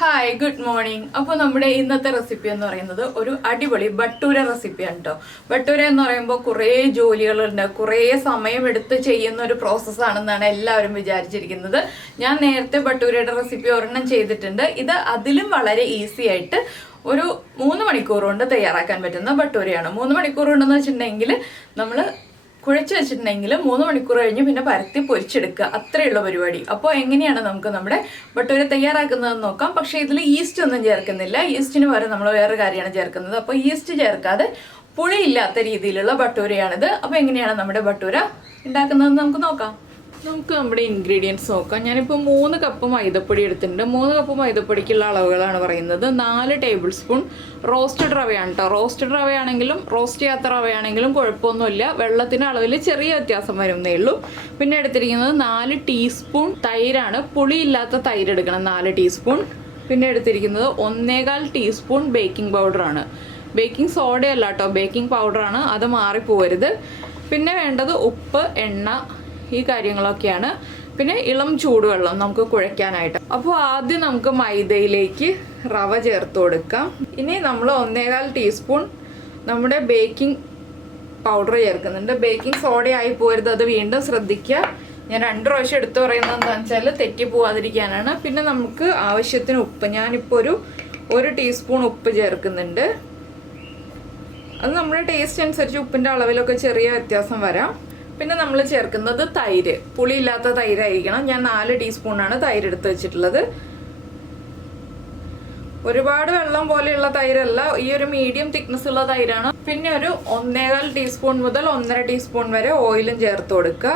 Hi good morning. അപ്പോൾ നമ്മുടെ ഇന്നത്തെ റെസിപ്പി എന്ന് പറയുന്നത് ഒരു അടിപൊളി ബട്ടൂര റെസിപ്പിയാണ് കേട്ടോ. ബട്ടൂര എന്ന് പറയുമ്പോൾ കുറേ ജോലികളുണ്ട്, കുറേ സമയമെടുത്ത് ചെയ്യുന്ന ഒരു പ്രോസസ്സാണെന്നാണ് എല്ലാവരും വിചാരിച്ചിരിക്കുന്നത്. ഞാൻ നേരത്തെ ബട്ടൂരയുടെ റെസിപ്പി ഒരെണ്ണം ചെയ്തിട്ടുണ്ട്. ഇത് അതിലും വളരെ ഈസി ആയിട്ട് ഒരു 3 മണിക്കൂർ കൊണ്ട് തയ്യാറാക്കാൻ പറ്റുന്ന ബട്ടൂരയാണ്. 3 മണിക്കൂർ കൊണ്ടെന്ന് വെച്ചിട്ടുണ്ടെങ്കിൽ നമ്മൾ കുഴച്ച് വെച്ചിട്ടുണ്ടെങ്കിൽ 3 മണിക്കൂർ കഴിഞ്ഞ് പിന്നെ പരത്തി പൊരിച്ചെടുക്കുക, അത്രയുള്ള പരിപാടി. അപ്പോൾ എങ്ങനെയാണ് നമുക്ക് നമ്മുടെ ബട്ടൂര തയ്യാറാക്കുന്നതെന്ന് നോക്കാം. പക്ഷേ ഇതിൽ ഈസ്റ്റ് ഒന്നും ചേർക്കുന്നില്ല. ഈസ്റ്റിന് പകരം നമ്മൾ വേറെ കാര്യമാണ് ചേർക്കുന്നത്. അപ്പോൾ ഈസ്റ്റ് ചേർക്കാതെ പുളിയില്ലാത്ത രീതിയിലുള്ള ബട്ടൂരയാണിത്. അപ്പോൾ എങ്ങനെയാണ് നമ്മുടെ ബട്ടൂര ഉണ്ടാക്കുന്നതെന്ന് നമുക്ക് നോക്കാം. നമുക്ക് നമ്മുടെ ഇൻഗ്രീഡിയൻസ് നോക്കാം. ഞാനിപ്പോൾ 3 കപ്പ് മൈദപ്പൊടി എടുത്തിട്ടുണ്ട്. 3 കപ്പ് മൈദപ്പൊടിക്കുള്ള അളവുകളാണ് പറയുന്നത്. 4 ടേബിൾ സ്പൂൺ റോസ്റ്റഡ് റവയാണ് കേട്ടോ. റോസ്റ്റഡ് റവയാണെങ്കിലും റോസ്റ്റ് ചെയ്യാത്ത റവയാണെങ്കിലും കുഴപ്പമൊന്നുമില്ല. വെള്ളത്തിൻ്റെ അളവിൽ ചെറിയ വ്യത്യാസം വരുന്നേ ഉള്ളൂ. പിന്നെ എടുത്തിരിക്കുന്നത് 4 ടീസ്പൂൺ തൈരാണ്. പുളിയില്ലാത്ത തൈര് എടുക്കണം, 4 ടീസ്പൂൺ. പിന്നെ എടുത്തിരിക്കുന്നത് 1.25 ടീസ്പൂൺ ബേക്കിംഗ് പൗഡറാണ്. ബേക്കിംഗ് സോഡയല്ല കേട്ടോ, ബേക്കിംഗ് പൗഡറാണ്, അത് മാറിപ്പോകരുത്. പിന്നെ വേണ്ടത് ഉപ്പ്, എണ്ണ, ഈ കാര്യങ്ങളൊക്കെയാണ്. പിന്നെ ഇളം ചൂടുവെള്ളം നമുക്ക് കുഴയ്ക്കാനായിട്ട്. അപ്പോൾ ആദ്യം നമുക്ക് മൈദയിലേക്ക് റവ ചേർത്ത് കൊടുക്കാം. ഇനി നമ്മൾ 1.25 ടീസ്പൂൺ നമ്മുടെ ബേക്കിംഗ് പൗഡർ ചേർക്കുന്നുണ്ട്. ബേക്കിംഗ് സോഡ ആയി പോരുത്, അത് വീണ്ടും ശ്രദ്ധിക്കുക. ഞാൻ 2 പ്രാവശ്യം എടുത്തു പറയുന്നത് എന്താണെന്ന് വെച്ചാൽ തെറ്റി പോവാതിരിക്കാനാണ്. പിന്നെ നമുക്ക് ആവശ്യത്തിന് ഉപ്പ്, ഞാനിപ്പോൾ ഒരു ടീസ്പൂൺ ഉപ്പ് ചേർക്കുന്നുണ്ട്. അത് നമ്മുടെ ടേസ്റ്റ് അനുസരിച്ച് ഉപ്പിൻ്റെ അളവിലൊക്കെ ചെറിയ വ്യത്യാസം വരാം. പിന്നെ നമ്മൾ ചേർക്കുന്നത് തൈര്, പുളിയില്ലാത്ത തൈരായിരിക്കണം. ഞാൻ 4 ടീസ്പൂണാണ് തൈര് എടുത്ത് വെച്ചിട്ടുള്ളത്. ഒരുപാട് വെള്ളം പോലെയുള്ള തൈരല്ല, ഈ ഒരു മീഡിയം തിക്നെസ് ഉള്ള തൈരാണ്. പിന്നെ ഒരു 1.25 ടീസ്പൂൺ മുതൽ 1.5 ടീസ്പൂൺ വരെ ഓയിലും ചേർത്ത് കൊടുക്കുക.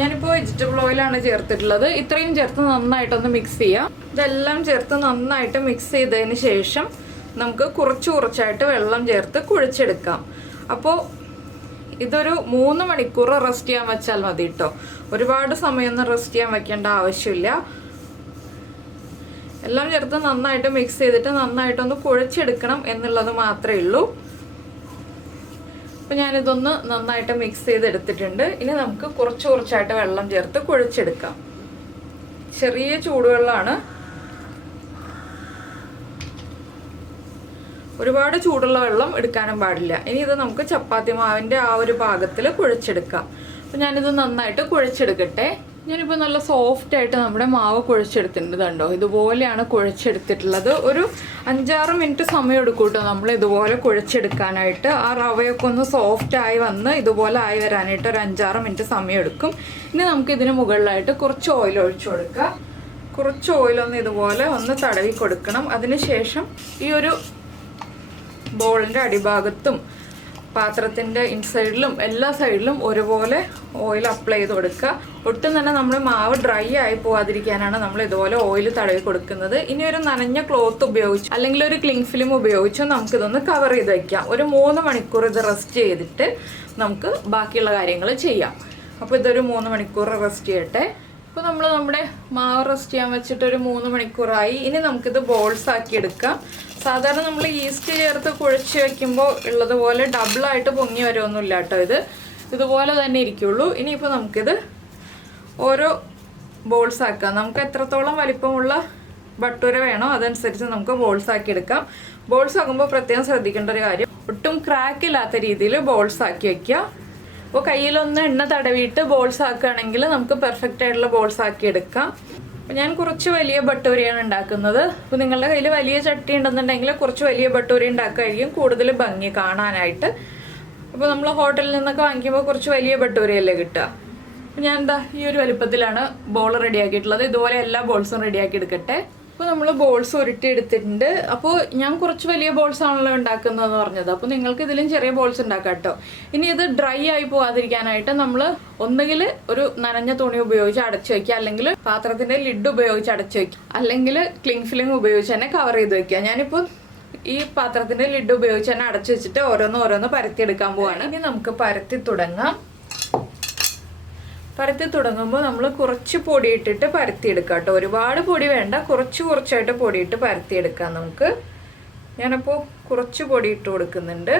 ഞാനിപ്പോൾ വെജിറ്റബിൾ ഓയിലാണ് ചേർത്തിട്ടുള്ളത്. ഇത്രയും ചേർത്ത് നന്നായിട്ടൊന്ന് മിക്സ് ചെയ്യാം. ഇതെല്ലാം ചേർത്ത് നന്നായിട്ട് മിക്സ് ചെയ്തതിന് ശേഷം നമുക്ക് കുറച്ചായിട്ട് വെള്ളം ചേർത്ത് കുഴച്ചെടുക്കാം. അപ്പോൾ ഇതൊരു 3 മണിക്കൂർ റെസ്റ്റ് ചെയ്യാൻ വെച്ചാൽ മതി കേട്ടോ. ഒരുപാട് സമയമൊന്നും റെസ്റ്റ് ചെയ്യാൻ വെക്കേണ്ട ആവശ്യമില്ല. എല്ലാം ചേർത്ത് നന്നായിട്ട് മിക്സ് ചെയ്തിട്ട് നന്നായിട്ടൊന്ന് കുഴച്ചെടുക്കണം എന്നുള്ളത് മാത്രമേ ഉള്ളൂ. അപ്പോൾ ഞാനിതൊന്ന് നന്നായിട്ട് മിക്സ് ചെയ്തെടുത്തിട്ടുണ്ട്. ഇനി നമുക്ക് കുറച്ചായിട്ട് വെള്ളം ചേർത്ത് കുഴച്ചെടുക്കാം. ചെറിയ ചൂടുവെള്ളമാണ്, ഒരുപാട് ചൂടുള്ള വെള്ളം എടുക്കാനും പാടില്ല. ഇനി ഇത് നമുക്ക് ചപ്പാത്തി മാവിൻ്റെ ആ ഒരു പാകത്തിൽ കുഴച്ചെടുക്കാം. അപ്പോൾ ഞാനിത് നന്നായിട്ട് കുഴച്ചെടുക്കട്ടെ. ഞാനിപ്പോൾ നല്ല സോഫ്റ്റായിട്ട് നമ്മുടെ മാവ് കുഴച്ചെടുത്തിട്ടുണ്ട്. കണ്ടോ, ഇതുപോലെയാണ് കുഴച്ചെടുത്തിട്ടുള്ളത്. ഒരു 5-6 മിനിറ്റ് സമയം എടുക്കും കേട്ടോ നമ്മൾ ഇതുപോലെ കുഴച്ചെടുക്കാനായിട്ട്. ആ റവയൊക്കെ ഒന്ന് സോഫ്റ്റായി വന്ന് ഇതുപോലെ ആയി വരാനായിട്ട് ഒരു 5-6 മിനിറ്റ് സമയം എടുക്കും. ഇനി നമുക്ക് ഇതിന് മുകളിലായിട്ട് കുറച്ച് ഓയിൽ ഒഴിച്ചു കൊടുക്കുക. കുറച്ച് ഓയിലൊന്ന് ഇതുപോലെ ഒന്ന് തടവി കൊടുക്കണം. അതിനുശേഷം ഈ ഒരു ബോളിൻ്റെ അടിഭാഗത്തും പാത്രത്തിൻ്റെ ഇൻസൈഡിലും എല്ലാ സൈഡിലും ഒരുപോലെ ഓയിൽ അപ്ലൈ ചെയ്ത് കൊടുക്കുക. ഒട്ടും തന്നെ നമ്മൾ മാവ് ഡ്രൈ ആയി പോകാതിരിക്കാനാണ് നമ്മൾ ഇതുപോലെ ഓയിൽ തടവി കൊടുക്കുന്നത്. ഇനി ഒരു നനഞ്ഞ ക്ലോത്ത് ഉപയോഗിച്ച് അല്ലെങ്കിൽ ഒരു ക്ലിംഗ് ഫിലിം ഉപയോഗിച്ചോ നമുക്കിതൊന്ന് കവർ ചെയ്ത് വയ്ക്കാം. ഒരു 3 മണിക്കൂർ ഇത് റെസ്റ്റ് ചെയ്തിട്ട് നമുക്ക് ബാക്കിയുള്ള കാര്യങ്ങൾ ചെയ്യാം. അപ്പോൾ ഇതൊരു 3 മണിക്കൂർ റെസ്റ്റ് ചെയ്യട്ടെ. ഇപ്പോൾ നമ്മൾ നമ്മുടെ മാവ് റെസ്റ്റ് ചെയ്യാൻ വെച്ചിട്ട് ഒരു 3 മണിക്കൂറായി. ഇനി നമുക്കിത് ബോൾസ് ആക്കി എടുക്കാം. സാധാരണ നമ്മൾ ഈസ്റ്റ് ചേർത്ത് കുഴച്ച് വയ്ക്കുമ്പോൾ ഉള്ളതുപോലെ ഡബിളായിട്ട് പൊങ്ങി വരുമൊന്നുമില്ല കേട്ടോ. ഇതുപോലെ തന്നെ ഇരിക്കുള്ളൂ. ഇനിയിപ്പോൾ നമുക്കിത് ഓരോ ബോൾസ് ആക്കാം. നമുക്ക് എത്രത്തോളം വലിപ്പമുള്ള ബട്ടൂര വേണോ അതനുസരിച്ച് നമുക്ക് ബോൾസ് ആക്കി എടുക്കാം. ബോൾസ് ആക്കുമ്പോൾ പ്രത്യേകം ശ്രദ്ധിക്കേണ്ട ഒരു കാര്യം, ഒട്ടും ക്രാക്കില്ലാത്ത രീതിയിൽ ബോൾസ് ആക്കി വയ്ക്കുക. അപ്പോൾ കയ്യിലൊന്ന് എണ്ണ തടവിയിട്ട് ബോൾസ് ആക്കുകയാണെങ്കിൽ നമുക്ക് പെർഫെക്റ്റ് ആയിട്ടുള്ള ബോൾസ് ആക്കി എടുക്കാം. അപ്പോൾ ഞാൻ കുറച്ച് വലിയ ബട്ടൂരയാണ് ഉണ്ടാക്കുന്നത്. അപ്പോൾ നിങ്ങളുടെ കയ്യിൽ വലിയ ചട്ടി ഉണ്ടെന്നുണ്ടെങ്കിൽ കുറച്ച് വലിയ ബട്ടൂര ഉണ്ടാക്കുകയായിരിക്കും കൂടുതൽ ഭംഗി കാണാനായിട്ട്. അപ്പോൾ നമ്മൾ ഹോട്ടലിൽ നിന്നൊക്കെ വാങ്ങിക്കുമ്പോൾ കുറച്ച് വലിയ ബട്ടൂരയല്ലേ കിട്ടുക. അപ്പോൾ ഞാൻ ഈ ഒരു വലിപ്പത്തിലാണ് ബോൾ റെഡിയാക്കിയിട്ടുള്ളത്. ഇതുപോലെ എല്ലാ ബോൾസും റെഡിയാക്കി എടുക്കട്ടെ. അപ്പോൾ നമ്മൾ ബോൾസ് ഉരുട്ടി എടുത്തിട്ടുണ്ട്. അപ്പോൾ ഞാൻ കുറച്ച് വലിയ ബോൾസ് ആണല്ലോ ഉണ്ടാക്കുന്നതെന്ന് പറഞ്ഞത്. അപ്പോൾ നിങ്ങൾക്ക് ഇതിലും ചെറിയ ബോൾസ് ഉണ്ടാക്കാം കേട്ടോ. ഇനി ഇത് ഡ്രൈ ആയി പോകാതിരിക്കാനായിട്ട് നമ്മൾ ഒന്നുകിൽ ഒരു നനഞ്ഞ തുണി ഉപയോഗിച്ച് അടച്ചു വയ്ക്കുക, അല്ലെങ്കിൽ പാത്രത്തിൻ്റെ ലിഡ് ഉപയോഗിച്ച് അടച്ചു വയ്ക്കുക, അല്ലെങ്കിൽ ക്ലിംഗ് ഫിലിം ഉപയോഗിച്ച് തന്നെ കവർ ചെയ്ത് വയ്ക്കുക. ഞാനിപ്പോൾ ഈ പാത്രത്തിൻ്റെ ലിഡ് ഉപയോഗിച്ച് തന്നെ അടച്ചു വെച്ചിട്ട് ഓരോന്ന് പരത്തിയെടുക്കാൻ പോവാണ്. ഇനി നമുക്ക് പരത്തി തുടങ്ങാം. പരത്തി തുടങ്ങുമ്പോൾ നമ്മൾ കുറച്ച് പൊടിയിട്ടിട്ട് പരത്തിയെടുക്കാം കേട്ടോ. ഒരുപാട് പൊടി വേണ്ട, കുറച്ചായിട്ട് പൊടിയിട്ട് പരത്തിയെടുക്കാം നമുക്ക്. ഞാനപ്പോൾ കുറച്ച് പൊടി ഇട്ട് കൊടുക്കുന്നുണ്ട്.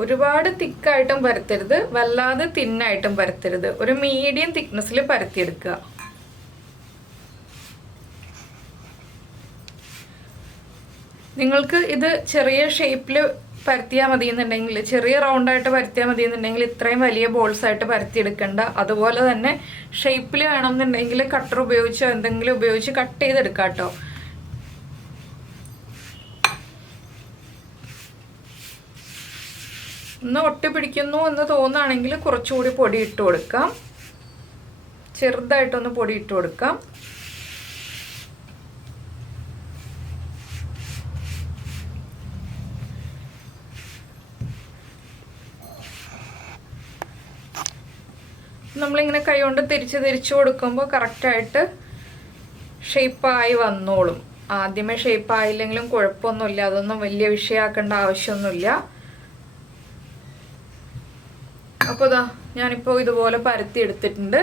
ഒരുപാട് തിക്കായിട്ടും പരത്തരുത്, വല്ലാതെ തിന്നായിട്ടും പരത്തരുത്. ഒരു മീഡിയം തിക്നെസ്സിൽ പരത്തിയെടുക്കുക. നിങ്ങൾക്ക് ഇത് ചെറിയ ഷേപ്പിൽ പരത്തിയാൽ മതി എന്നുണ്ടെങ്കിൽ, ചെറിയ റൗണ്ടായിട്ട് പരത്തിയാൽ മതി എന്നുണ്ടെങ്കിൽ ഇത്രയും വലിയ ബോൾസ് ആയിട്ട് പരത്തിയെടുക്കണ്ട. അതുപോലെ തന്നെ ഷേപ്പിൽ വേണമെന്നുണ്ടെങ്കിൽ കട്ടർ ഉപയോഗിച്ചോ എന്തെങ്കിലും ഉപയോഗിച്ച് കട്ട് ചെയ്തെടുക്കാം കേട്ടോ. ഒന്ന് ഒട്ടിപ്പിടിക്കുന്നു എന്ന് തോന്നുകയാണെങ്കിൽ കുറച്ചുകൂടി പൊടി ഇട്ട് കൊടുക്കാം. ചെറുതായിട്ടൊന്ന് പൊടി ഇട്ട് കൊടുക്കാം. നമ്മളിങ്ങനെ കൈ കൊണ്ട് തിരിച്ച് കൊടുക്കുമ്പോൾ കറക്റ്റായിട്ട് ഷേപ്പായി വന്നോളും. ആദ്യമേ ഷേപ്പായില്ലെങ്കിലും കുഴപ്പമൊന്നുമില്ല, അതൊന്നും വലിയ വിഷയമാക്കേണ്ട ആവശ്യമൊന്നുമില്ല. അപ്പോൾ ഇതാ ഞാനിപ്പോൾ ഇതുപോലെ പരത്തി എടുത്തിട്ടുണ്ട്.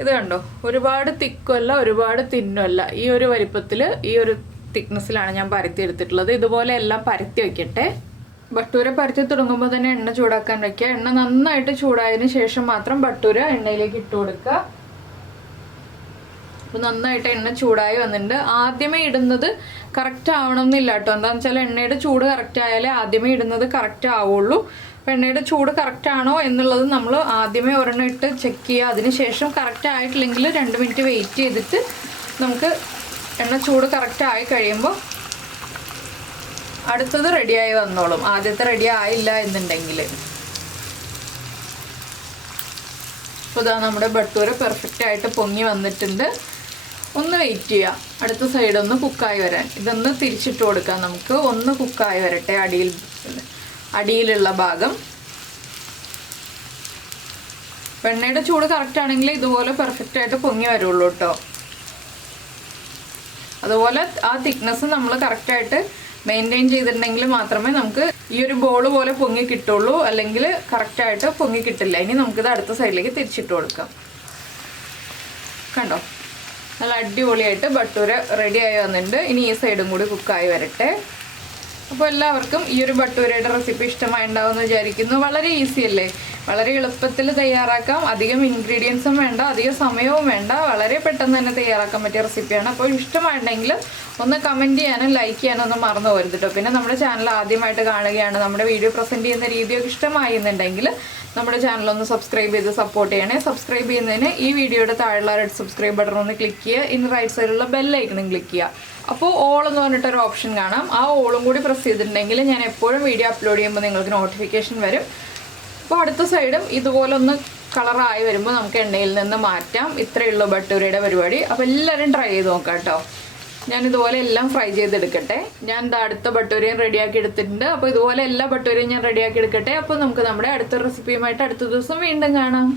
ഇത് കണ്ടോ, ഒരുപാട് തിക്കുമല്ല ഒരുപാട് തിന്നുമല്ല, ഈ ഒരു വലിപ്പത്തിൽ ഈ ഒരു തിക്നെസ്സിലാണ് ഞാൻ പരത്തി എടുത്തിട്ടുള്ളത്. ഇതുപോലെ എല്ലാം പരത്തി വയ്ക്കട്ടെ. ഭട്ടൂര പരത്തി തുടങ്ങുമ്പോൾ തന്നെ എണ്ണ ചൂടാക്കാൻ വയ്ക്കുക. എണ്ണ നന്നായിട്ട് ചൂടായതിന് ശേഷം മാത്രം ഭട്ടൂര എണ്ണയിലേക്ക് ഇട്ട് കൊടുക്കുക. അപ്പോൾ നന്നായിട്ട് എണ്ണ ചൂടായി വന്നിട്ടുണ്ട്. ആദ്യമേ ഇടുന്നത് കറക്റ്റ് ആവണം എന്നില്ല കേട്ടോ. എന്താണെന്ന് വെച്ചാൽ എണ്ണയുടെ ചൂട് കറക്റ്റ് ആയാലേ ആദ്യമേ ഇടുന്നത് കറക്റ്റ് ആവുള്ളൂ. അപ്പോൾ എണ്ണയുടെ ചൂട് കറക്റ്റ് ആണോ എന്നുള്ളത് നമ്മൾ ആദ്യമേ ഒരെണ്ണം ഇട്ട് ചെക്ക് ചെയ്യുക. അതിനുശേഷം കറക്റ്റ് ആയിട്ടില്ലെങ്കിൽ 2 മിനിറ്റ് വെയിറ്റ് ചെയ്തിട്ട് നമുക്ക് എണ്ണ ചൂട് കറക്റ്റ് ആയി കഴിയുമ്പോൾ അടുത്തത് റെഡിയായി വന്നോളും. ആദ്യത്തെ റെഡി ആയില്ല എന്നുണ്ടെങ്കിൽ. അപ്പോൾ ഇതാ നമ്മുടെ ഭട്ടൂര പെർഫെക്റ്റ് ആയിട്ട് പൊങ്ങി വന്നിട്ടുണ്ട്. ഒന്ന് വെയിറ്റ് ചെയ്യുക, അടുത്ത സൈഡ് ഒന്ന് കുക്കായി വരാൻ. ഇതൊന്ന് തിരിച്ചിട്ട് കൊടുക്കാം നമുക്ക്. ഒന്ന് കുക്കായി വരട്ടെ അടിയിലുള്ള ഭാഗം. എണ്ണയുടെ ചൂട് കറക്റ്റ് ആണെങ്കിൽ ഇതുപോലെ പെർഫെക്റ്റ് ആയിട്ട് പൊങ്ങി വരുള്ളൂ കേട്ടോ. അതുപോലെ ആ തിക്നെസ് നമ്മൾ കറക്റ്റായിട്ട് മെയിൻറ്റെയിൻ ചെയ്തിട്ടുണ്ടെങ്കിൽ മാത്രമേ നമുക്ക് ഈ ഒരു ബോൾ പോലെ പൊങ്ങി കിട്ടുള്ളൂ, അല്ലെങ്കിൽ കറക്റ്റായിട്ട് പൊങ്ങി കിട്ടില്ല. ഇനി നമുക്കിത് അടുത്ത സൈഡിലേക്ക് തിരിച്ചിട്ട് കൊടുക്കാം. കണ്ടോ, നല്ല അടിപൊളിയായിട്ട് ഭട്ടൂര റെഡിയായി വന്നിട്ടുണ്ട്. ഇനി ഈ സൈഡും കൂടി കുക്കായി വരട്ടെ. അപ്പോൾ എല്ലാവർക്കും ഈ ഒരു ഭട്ടൂരയുടെ റെസിപ്പി ഇഷ്ടമായിട്ടുണ്ടാവുമെന്ന് വിചാരിക്കുന്നു. വളരെ ഈസി അല്ലേ, വളരെ എളുപ്പത്തിൽ തയ്യാറാക്കാം. അധികം ഇൻഗ്രീഡിയൻസും വേണ്ട, അധികം സമയവും വേണ്ട, വളരെ പെട്ടെന്ന് തന്നെ തയ്യാറാക്കാൻ പറ്റിയ റെസിപ്പിയാണ്. അപ്പോൾ ഇഷ്ടമായിട്ടുണ്ടെങ്കിൽ ഒന്ന് കമൻറ്റ് ചെയ്യാനും ലൈക്ക് ചെയ്യാനും ഒന്നും മറന്നു പോകരുത് കേട്ടോ. പിന്നെ നമ്മുടെ ചാനൽ ആദ്യമായിട്ട് കാണുകയാണ്, നമ്മുടെ വീഡിയോ പ്രസൻറ്റ് ചെയ്യുന്ന രീതിയൊക്കെ ഇഷ്ടമായി എന്നുണ്ടെങ്കിൽ നമ്മുടെ ചാനലൊന്ന് സബ്സ്ക്രൈബ് ചെയ്ത് സപ്പോർട്ട് ചെയ്യണേ. സബ്സ്ക്രൈബ് ചെയ്യുന്നതിന് ഈ വീഡിയോയുടെ താഴെയുള്ള റെഡ് സബ്സ്ക്രൈബ് ബട്ടൺ ഒന്ന് ക്ലിക്ക് ചെയ്യുക. ഇനി റൈറ്റ് സൈഡിലുള്ള ബെല്ലൈക്കണും ക്ലിക്ക് ചെയ്യുക. അപ്പോൾ ഓൾ എന്ന് പറഞ്ഞിട്ടൊരു ഓപ്ഷൻ കാണാം. ആ ഓളും കൂടി പ്രസ് ചെയ്തിട്ടുണ്ടെങ്കിൽ ഞാൻ എപ്പോഴും വീഡിയോ അപ്ലോഡ് ചെയ്യുമ്പോൾ നിങ്ങൾക്ക് നോട്ടിഫിക്കേഷൻ വരും. അപ്പോൾ അടുത്ത സൈഡും ഇതുപോലെ ഒന്ന് കളറായി വരുമ്പോൾ നമുക്ക് എണ്ണയിൽ നിന്ന് മാറ്റാം. ഇത്രയുള്ളൂ ഭട്ടൂരയുടെ പരിപാടി. അപ്പോൾ എല്ലാവരും ട്രൈ ചെയ്ത് നോക്കാം കേട്ടോ. ഞാനിതുപോലെ എല്ലാം ഫ്രൈ ചെയ്തെടുക്കട്ടെ. ഞാൻ അടുത്ത ഭട്ടൂരയും റെഡിയാക്കി എടുത്തിട്ടുണ്ട്. അപ്പോൾ ഇതുപോലെ എല്ലാ ഭട്ടൂരയും ഞാൻ റെഡിയാക്കി എടുക്കട്ടെ. അപ്പോൾ നമുക്ക് നമ്മുടെ അടുത്ത റെസിപ്പിയുമായിട്ട് അടുത്ത ദിവസം വീണ്ടും കാണാം.